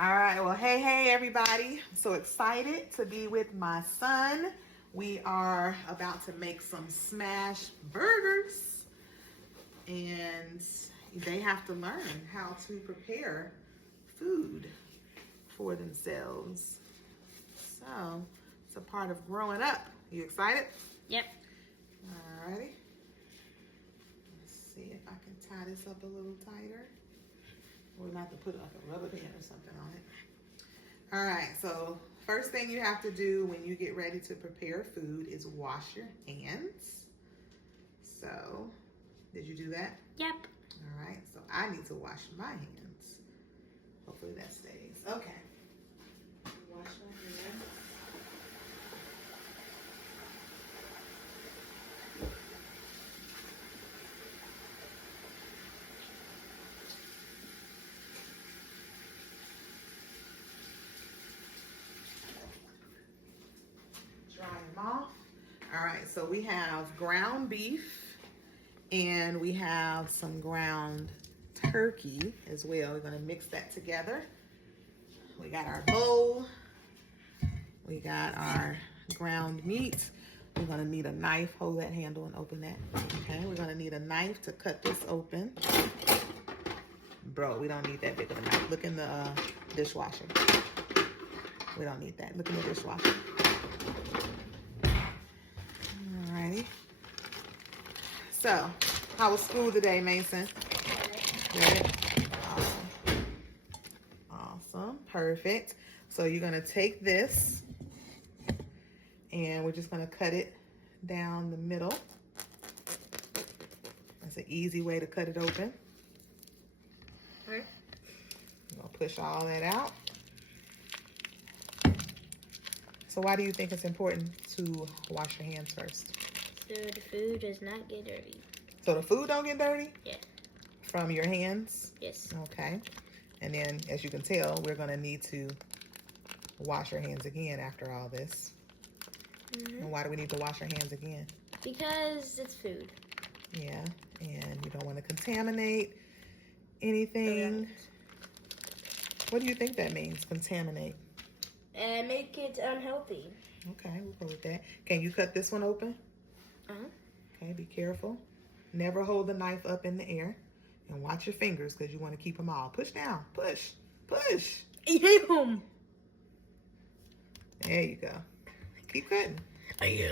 All right, well, hey, everybody. I'm so excited to be with my son. We are about to make some smash burgers, and they have to learn how to prepare food for themselves. So, it's a part of growing up. You excited? Yep. All righty. Let's see if I can tie this up a little tighter. We're going to have to put like a rubber band or something on it. All right, so first thing you have to do when you get ready to prepare food is wash your hands. So, did you do that? Yep. All right, so I need to wash my hands. Hopefully that stays. Okay. Wash my hands. Dry them off. All right, so we have ground beef and we have some ground turkey as well. We're gonna mix that together. We got our bowl. We got our ground meat. We're gonna need a knife. Hold that handle and open that. Okay, we're gonna need a knife to cut this open. Bro, we don't need that big of a knife. Look in the dishwasher. We don't need that. Look in the dishwasher. Alrighty. So, how was school today, Mason? Good. Awesome. Awesome. Perfect. So you're going to take this and we're just going to cut it down the middle. That's an easy way to cut it open. Okay. I'm going to push all that out. So why do you think it's important to wash your hands first? So the food does not get dirty. So the food don't get dirty? Yeah. From your hands? Yes. Okay. And then, as you can tell, we're going to need to wash our hands again after all this. Mm-hmm. And why do we need to wash our hands again? Because it's food. Yeah. And you don't want to contaminate anything. What do you think that means, contaminate? And make it unhealthy. Okay, we'll go with that. Can you cut this one open? Uh-huh. Okay, be careful. Never hold the knife up in the air. And watch your fingers because you want to keep them all. Push down. Push. Push. Ew. There you go. Keep cutting. Yeah.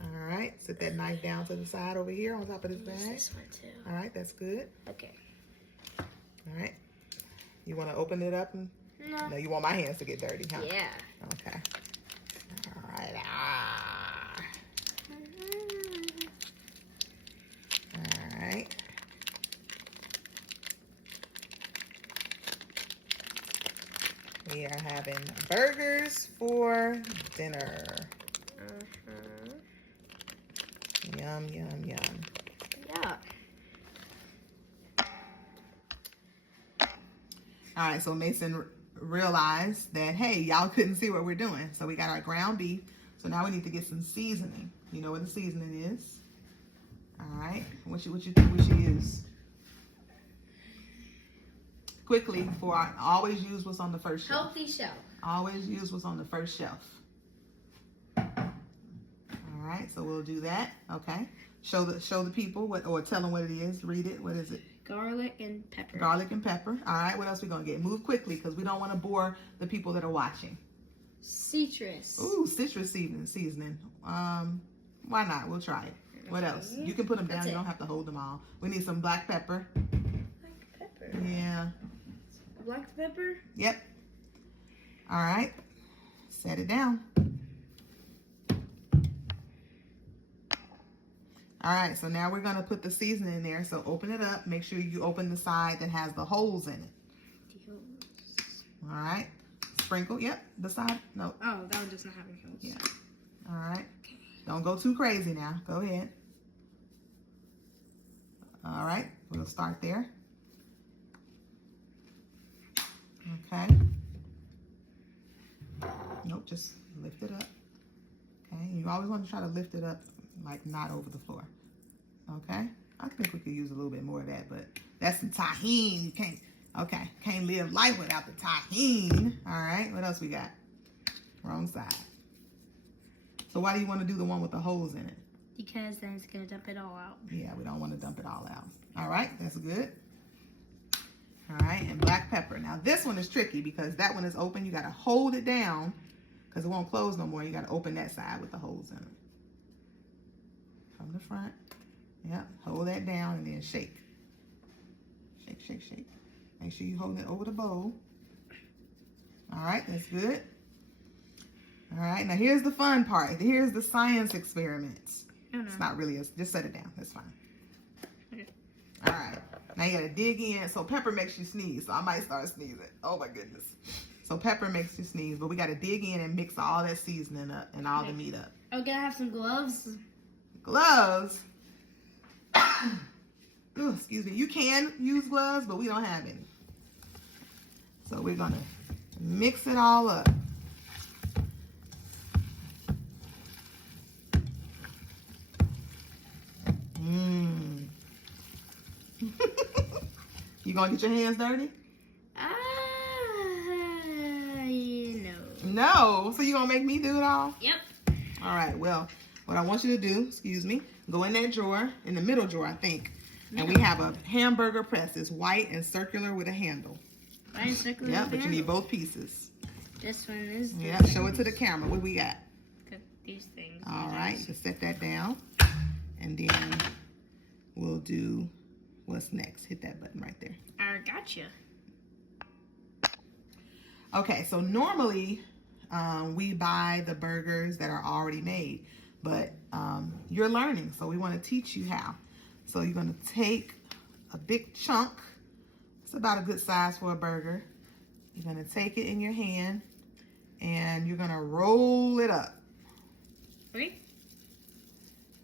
All right. Set that knife down to the side over here on top of this bag. This one too. All right. That's good. Okay. All right. You want to open it up? No. No, you want my hands to get dirty, huh? Yeah. Okay. All right. All right. We are having burgers for dinner. Yum, yum, yum. Yeah. All right, so Mason realized that, hey, y'all couldn't see what we're doing. So we got our ground beef. So now we need to get some seasoning. You know what the seasoning is? All right. What you think we should use? Quickly, always use what's on the first shelf. Healthy shelf. Always use what's on the first shelf. All right, so we'll do that. Okay. Show the people what, or tell them what it is. Read it. What is it? Garlic and pepper. Garlic and pepper. All right, what else we gonna get? Move quickly because we don't want to bore the people that are watching. Citrus. Ooh, citrus seasoning. Why not? We'll try it. What else? You can put them down. You don't have to hold them all. We need some black pepper. Black pepper. Yeah. Black pepper? Yep. All right. Set it down. All right, so now we're going to put the seasoning in there. So open it up. Make sure you open the side that has the holes in it. All right. Sprinkle. Yep, the side. No. Oh, that one does not have any holes. Yeah. All right. Don't go too crazy now. Go ahead. All right. We'll start there. Okay. Nope, just lift it up. Okay. You always want to try to lift it up, like not over the floor. Okay. I think we could use a little bit more of that, but that's some tahini. You can't. Okay, can't live life without the tahini. All right, what else we got? Wrong side. So why do you want to do the one with the holes in it? Because then it's gonna dump it all out. Yeah, we don't want to dump it all out. All right, that's good. All right, and black pepper. Now this one is tricky because that one is open. You got to hold it down because it won't close no more. You got to open that side with the holes in it. From the front. Yep, hold that down and then shake. Shake, shake, shake. Make sure you hold it over the bowl. All right, that's good. All right, now here's the fun part. Here's the science experiments. Oh, no. It's not really, just set it down. That's fine. Okay. All right, now you gotta dig in. So pepper makes you sneeze, so I might start sneezing. Oh my goodness. So pepper makes you sneeze, but we gotta dig in and mix all that seasoning up and all the meat up. Oh, gotta have some gloves. Gloves? Ooh, excuse me. You can use gloves, but we don't have any. So we're gonna mix it all up. You gonna get your hands dirty? No. No. So you gonna make me do it all? Yep. All right. Well, what I want you to do, excuse me, go in that drawer, in the middle drawer, I think. And we have a hamburger press. It's white and circular with a handle. White and circular. Yeah, but you need both pieces. This one is. Yeah, show it to the camera. What we got? These things. All right, you can set that down. And then we'll do what's next. Hit that button right there. I gotcha. Okay, so normally we buy the burgers that are already made, but you're learning, so we want to teach you how. So you're going to take a big chunk. It's about a good size for a burger. You're going to take it in your hand and you're going to roll it up. Okay.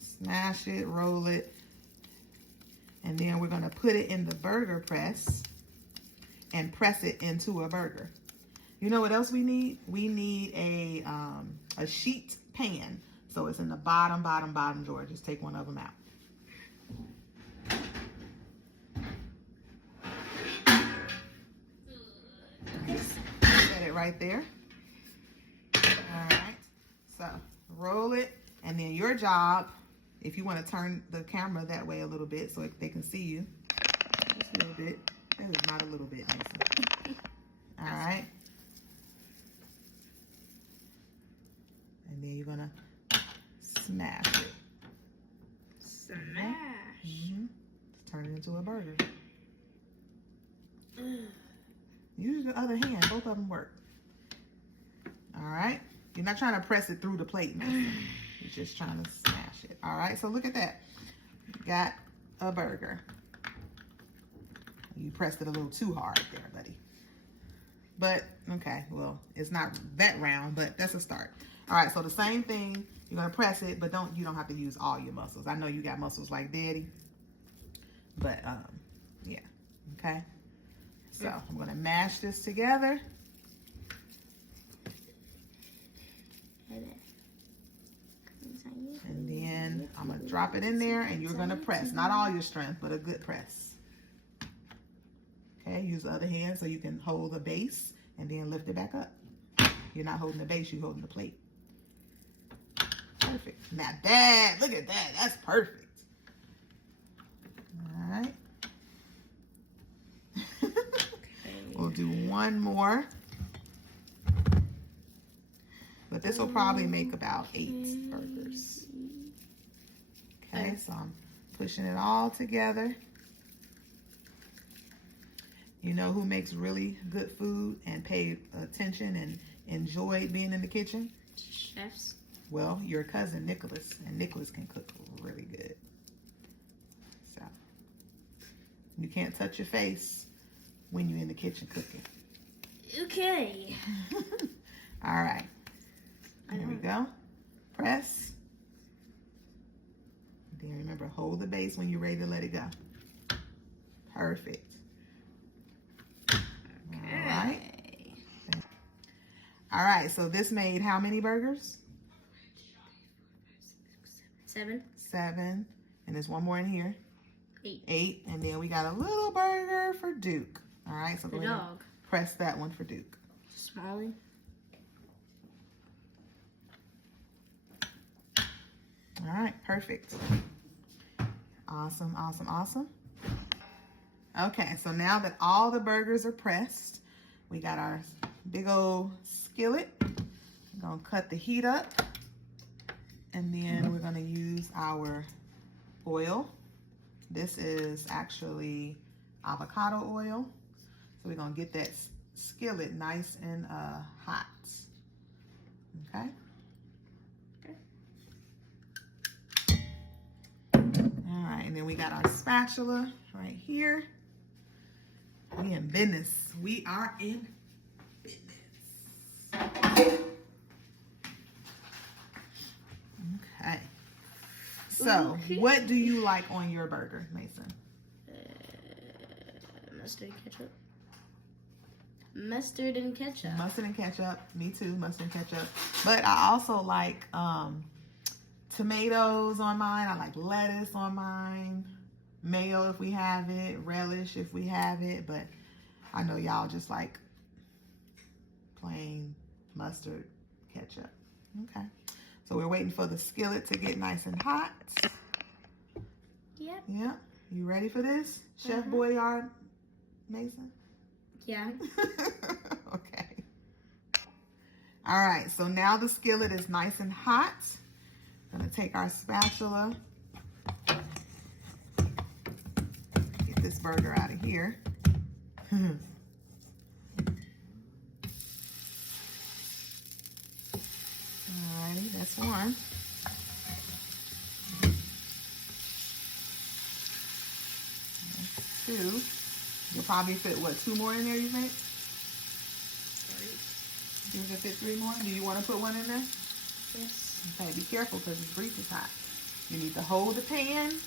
Smash it, roll it, and then we're going to put it in the burger press and press it into a burger. You know what else we need? We need a sheet pan. So it's in the bottom drawer. Just take one of them out. Set it right there. All right. So roll it, and then your job, if you want to turn the camera that way a little bit so they can see you, just a little bit. That is not a little bit, Mason. All right. And then you're gonna smash it. Smash. Mm-hmm. Turn it into a burger. Use the other hand. Both of them work. All right. You're not trying to press it through the plate, Mason. You're just trying to smash it. All right. So look at that. You got a burger. You pressed it a little too hard there, buddy. But okay. Well, it's not that round, but that's a start. All right. So the same thing. You're gonna press it, but you don't have to use all your muscles. I know you got muscles like Daddy, but yeah. Okay. So I'm gonna mash this together. And then I'm gonna drop it in there and you're gonna press. Not all your strength, but a good press. Okay, use the other hand so you can hold the base and then lift it back up. You're not holding the base, you're holding the plate. Perfect. Now that, look at that, that's perfect. All right. We'll do one more. But this will probably make about 8 burgers. Okay, so I'm pushing it all together. You know who makes really good food and pay attention and enjoy being in the kitchen? Chefs. Well, your cousin Nicholas, and Nicholas can cook really good. So you can't touch your face when you're in the kitchen cooking. Okay. All right. Here we go. Press. Then remember, hold the base when you're ready to let it go. Perfect. Okay. All right. All right, so this made how many burgers? 7. 7. And there's one more in here. 8. 8. And then we got a little burger for Duke. All right, so The go ahead and dog. press that one for Duke. Smalley. All right, perfect. Awesome, awesome, awesome. Okay, so now that all the burgers are pressed, we got our big old skillet. We're gonna cut the heat up, and then we're gonna use our oil. This is actually avocado oil. So we're gonna get that skillet nice and hot. Okay. All right, and then we got our spatula right here. We in business. We are in business. Okay. So, what do you like on your burger, Mason? Mustard and ketchup. Mustard and ketchup. Mustard and ketchup. Me too, mustard and ketchup. But I also like tomatoes on mine. I like lettuce on mine. Mayo if we have it. Relish if we have it. But I know y'all just like plain mustard ketchup. Okay. So we're waiting for the skillet to get nice and hot. Yep. Yeah. You ready for this? Chef Boyardee Mason? Yeah. Okay. All right, so now the skillet is nice and hot. I'm gonna take our spatula, get this burger out of here. Alrighty, that's one. That's two. You'll probably fit, what, 2 more in there, you think? You can fit 3 more? Do you want to put one in there? Yes. Okay, be careful because this grease is hot. You need to hold the pan.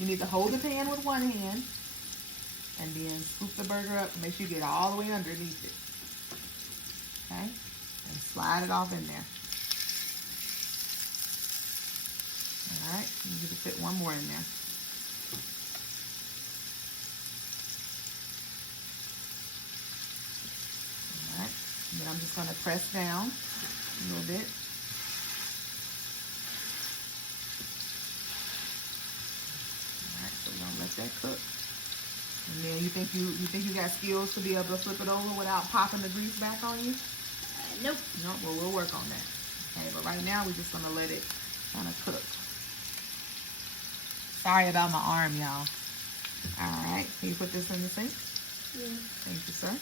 You need to hold the pan with one hand and then scoop the burger up and make sure you get all the way underneath it. Okay? And slide it off in there. Alright, you need to fit 1 more in there. Alright, and then I'm just going to press down a little bit. Alright, so we're gonna let that cook. And then you think you got skills to be able to flip it over without popping the grease back on you? Nope. Nope, well we'll work on that. Okay, but right now we're just gonna let it kind of cook. Sorry about my arm, y'all. Alright, can you put this in the sink? Yeah. Thank you, sir.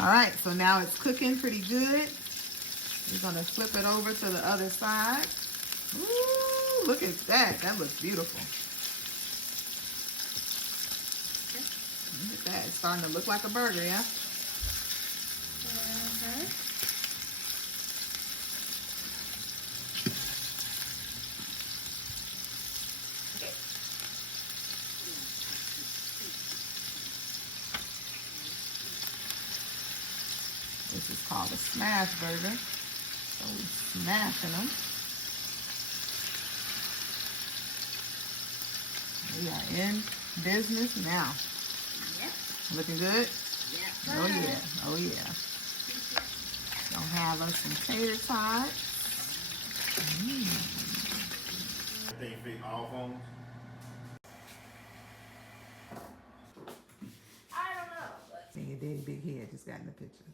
Alright, so now it's cooking pretty good. We're gonna flip it over to the other side. Ooh, look at that. That looks beautiful. Look at that. It's starting to look like a burger, yeah? This is called a smash burger. So we're smashing them. We are in business now. Yep. Looking good? Yep. Oh yeah. Oh yeah. Gonna have us some tater tots. They fit all phones? I don't know, but And your daddy big head just got in the picture.